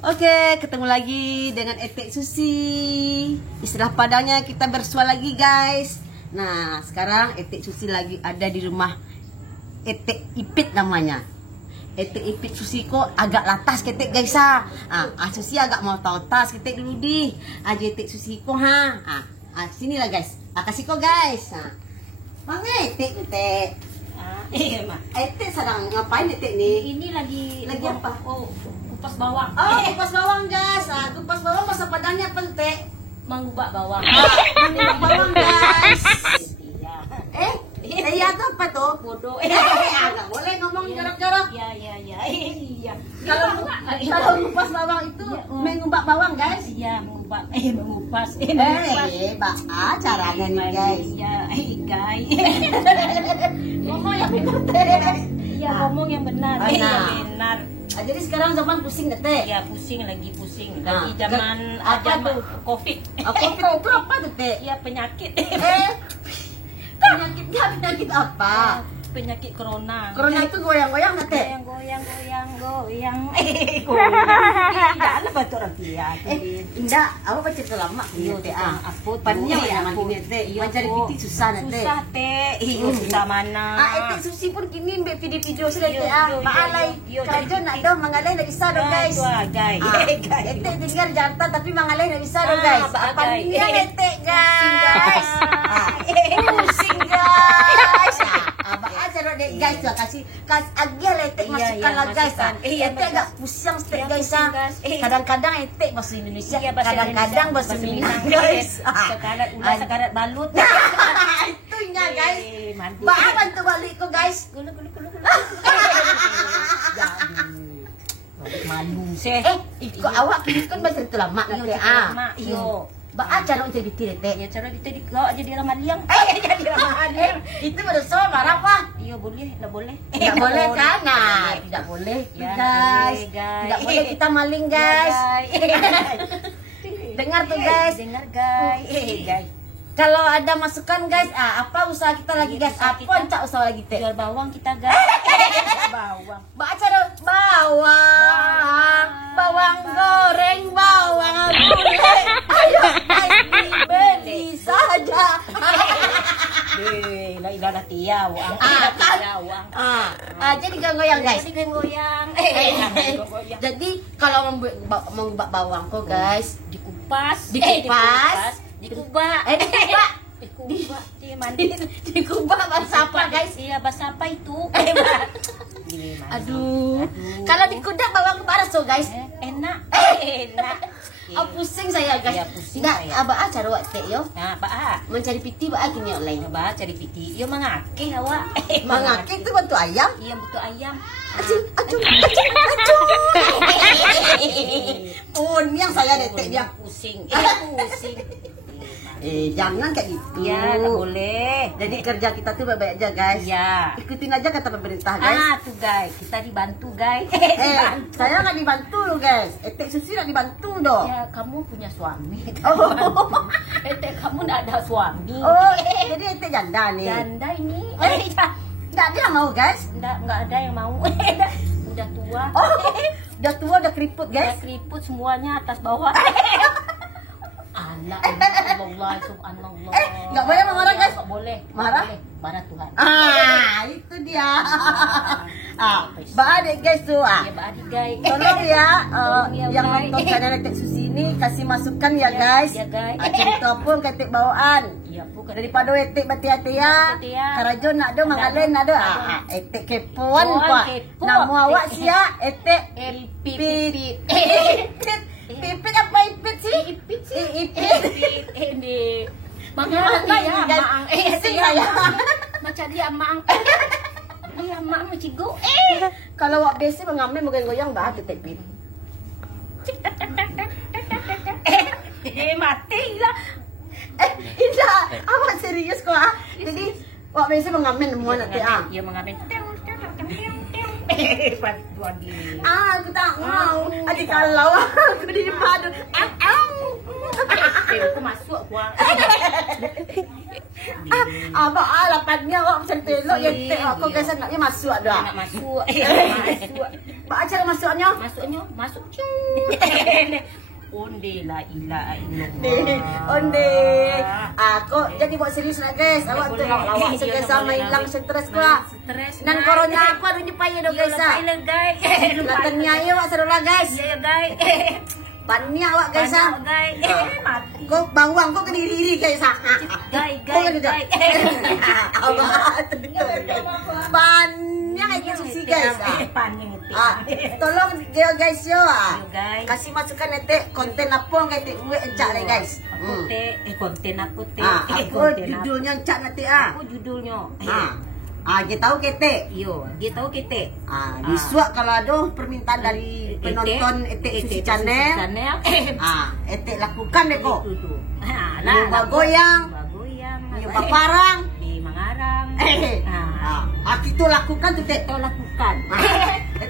Oke, ketemu lagi dengan Etek Susi. Istilah padanya kita bersua lagi, guys. Nah, sekarang Etek Susi lagi ada di rumah Etek Ipit namanya. Etek Ipit Susi kok agak latas ketek, guys. Susi agak mau tahu tas ketek dulu di. Aja Etek Susi kok sini lah, guys. Kasih kok, guys. Mana Etek? Etek sedang ngapain Etek nih? Ini lagi apa? Oh, kupas bawang. Kupas bawang, guys. Kupas bawang bahasa Padangnya apa, Etek? Menggubah bawang. Mengubah bawang, guys. Iya. Iya tuh apa tuh? Bodoh. Nggak boleh ngomong jorok-jorok. Iya. Kalau kupas bawang itu mengubah bawang, guys. Iya, mengupas. Caranya nih, guys. Iya, guys. Ngomong yang benar. Iya, ngomong yang benar. Benar. Jadi sekarang zaman pusing, Teh. Iya, lagi pusing. Lagi Apa zaman Covid. Covid itu apa tuh, Teh? Iya, penyakit. Penyakit apa? Penyakit corona. Corona itu goyang-goyang, Teh. Goyang. Tidak ada batu orang dia. Indah, aku baca cerita lama punya Teh. Pannya jangan ini, Teh. Mencari piti susah, Teh. Susah, Teh. Susah mana? Etek Susi pun kini video sudah, Teh. Maalai kerajaan nak dong, mangalai nak bisa dong, guys. Etek tinggal jantan tapi mangalai nak bisa dong, guys. Pannya Etek, guys. Pusing, guys. Guys tuh kasih agak Etek masukkan lah, guys. Etek agak pusing, guys. Kadang-kadang Etek bahasa Indonesia, kadang-kadang bahasa Minang, guys. Sekarat balut. Itu enggak, guys. Bantu balik ko, guys. Gulu. Malu sih. Ikut awak kini kan bahasa itu lama, Iyo. Cara untuk bitir, Etek. Ya cara ditadi kau aja di ramah liang. Jadi ramah. Itu berusaha marah, Pak. Iya boleh, nggak boleh. Tidak boleh kan? Tidak boleh, guys. Tidak boleh kita maling, guys. Dengar tuh, guys. Dengar, guys. Kalau ada masukan, guys, apa usaha kita lagi, guys? Apa cak usaha lagi, Teh? Jual bawang kita, guys. Bawang. Bawang goreng, bawang gulai. Ayo, guys, dibeli saja. Ilah tiaw. Jadi goyang, guys. Jadi goyang. Jadi kalau membuat bawang kok, guys, dikupas, dikubah, dikubah bahasa apa, guys? Iya, bahasa apa itu? Aduh. Kalau dikudak bawang paras tuh, guys. Enak. Pusing saya, guys. Iya, pusing Nggak, saya. cara awak, Teh, yo. Nah, Pak. Mencari piti awak gini online. Coba cari piti. Yo mangake awak. Mangake itu bantu ayam. Iya, betul ayam. Acung. Yang saya detek dia. Pusing. Jangan kayak gitu. Iya, nggak boleh. Jadi kerja kita tuh baik-baik aja, guys. Iya. Ikutin aja kata pemerintah, guys. Tuh, guys. Kita dibantu, guys. Saya nggak dibantu loh, guys. Etek Susi nggak dibantu dong. Ya, kamu punya suami. Oh. Kamu nggak ada suami. Jadi Etek janda nih. Janda ini. Nggak ada yang mau, guys. Nggak ada yang mau. Udah tua. Udah tua, udah keriput, guys. Udah keriput semuanya atas bawah. Subhanallah. Nggak boleh marah, guys. Nggak boleh. Marah? Marah Tuhan. Itu dia. Adik, guys tuh. Ya, adik, guys. Tolong ya, yang guys. nonton channel Etek Susi ini kasih masukan ya, guys. Ya, guys. Cerita pun ketik bawaan. Iya, bukan. Daripada Etek bati-hati ya. Karajon nak do mangalen nak do. Etek kepoan, Pak. Nama awak sia Etek Pipit. Pipit apa ipit sih? Ipit sih. Ipit. Ini. Mangan ya, maang. Saya. Macam dia maang. Dia maang cigo. Kalau wak besi mengamen mungkin goyang bah Etek Pipit. Mati lah. Indah, amat serius kok. Jadi wak besi mengamen semua nanti Iya mengamen. Aku tak mau. Adik kalau aku di padu. Aku masuk buang. Apa lapatnya kok macam telok ya aku guys anaknya masuk dah. Nak masuk. Pak acara masuknya. Masuk cu. Onde la ilaha illallah. Onde. Kok jadi buat serius lah guys. Awak tu lawak suka sama hilang stres kau. Stres. Dan corona aku ada nyupai dah guys. Guys. Latanya ya awak seru lah guys. Ya guys. Pania awak guys. Guys. Mati. Kok bawang kok kena diri guys. Guys. Awak Pania kayak susi guys. Tolong dia guys yo. Kasih masukan nanti konten apa nanti gue encak deh guys. Konten aku teh. Aku judulnya encak nanti Aku judulnya. Dia tahu kete. Yo, dia tahu kete. Disuak kalau ada permintaan dari penonton Etek Susi Channel. Etek lakukan deh kok. Nyoba goyang. Nyoba parang. Di Mangarang. Kita lakukan tuh Tek. Kita lakukan.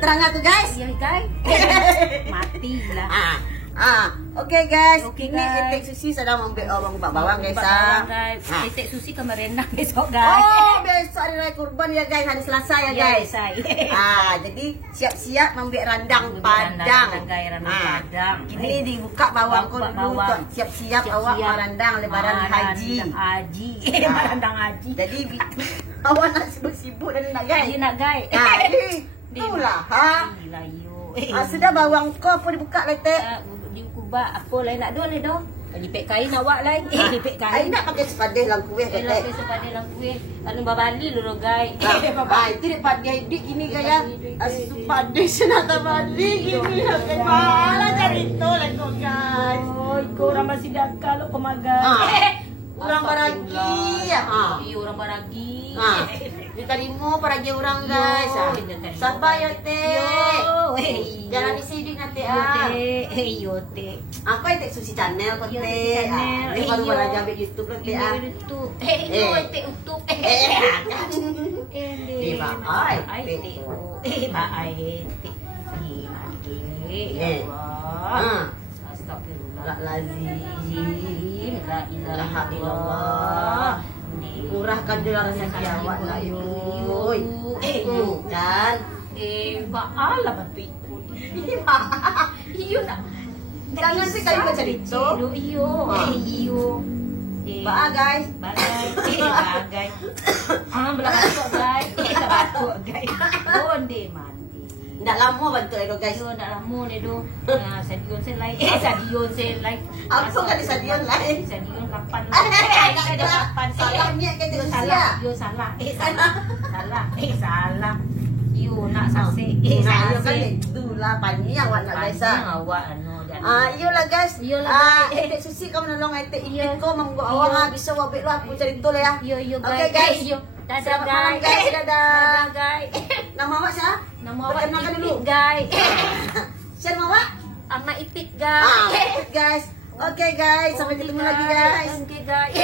Terang tuh guys. Iya guys. Matilah. Oke guys. Ini Etek Susi sedang membawa bawang guys. Etek Susi ke merendang besok guys. Oh besok hari raya kurban ya guys, hari Selasa ya guys. Jadi siap-siap membuat randang Padang. Ini dibuka bawang dulu. Siap-siap awak merandang lebaran haji. Merandang haji. Jadi awak nak sibuk-sibuk dan nak guys. Nak guys. Itulah. Sudah bawang kau pun dibuka lah Tek. Diubah apa lain nak dole doh. Lipet kain awak lain. Lipet kain. Ai nak pakai sepadah lang kuih Tek. Pakai sepadah lang kuih. Anu babali lu guys. Itu dapat dia dik gini gaya. Sepadah senata bali gini. Malah cari itu lah kau guys. Oh, kau orang masih dakal lo pemagai. Orang baragi ya. Iya orang baragi. Ditarimo paragi orang guys. Sabar ya Tek. Jalan di sini nanti Yo Tek. Apa Etek Susi Channel kok Tek? Ini baru belajar di YouTube kan Tek. YouTube. Yo Tek YouTube. Ba ai Tek. Ba ai Tek. Ya Allah. Astagfirullahaladzim. La ilaha illallah. Murahkan jalan rezeki awak lah yoi. Dan Baalah batu itu. Iyo nak. Jangan sih kali kau cerita. Iyo. Ba guys. Guys. Belakang guys. Batuk guys. Bonde mandi. Ndak lama bantu itu guys. Ndak lama ni do. Stadion selai. Stadion selai. Apa kan di stadion lain? Stadion kapan? Ada kapan? Salahnya kita salah. Yo salah. Salah. Yo nak sase. Nah, kan itulah panjang awak nak guys. Awak anu dan. Iyalah guys. Etek Susi kau menolong Etek Ipit kau manggo awak bisa wabek lu aku cerita lah ya. Yo Oke guys. Dadah guys. Dadah guys. Nama awak siapa? Nama awak perkenalkan dulu guys. Siapa nama awak? Ama Ipit guys. Ipit guys. Oke guys, sampai ketemu lagi guys. Oke guys.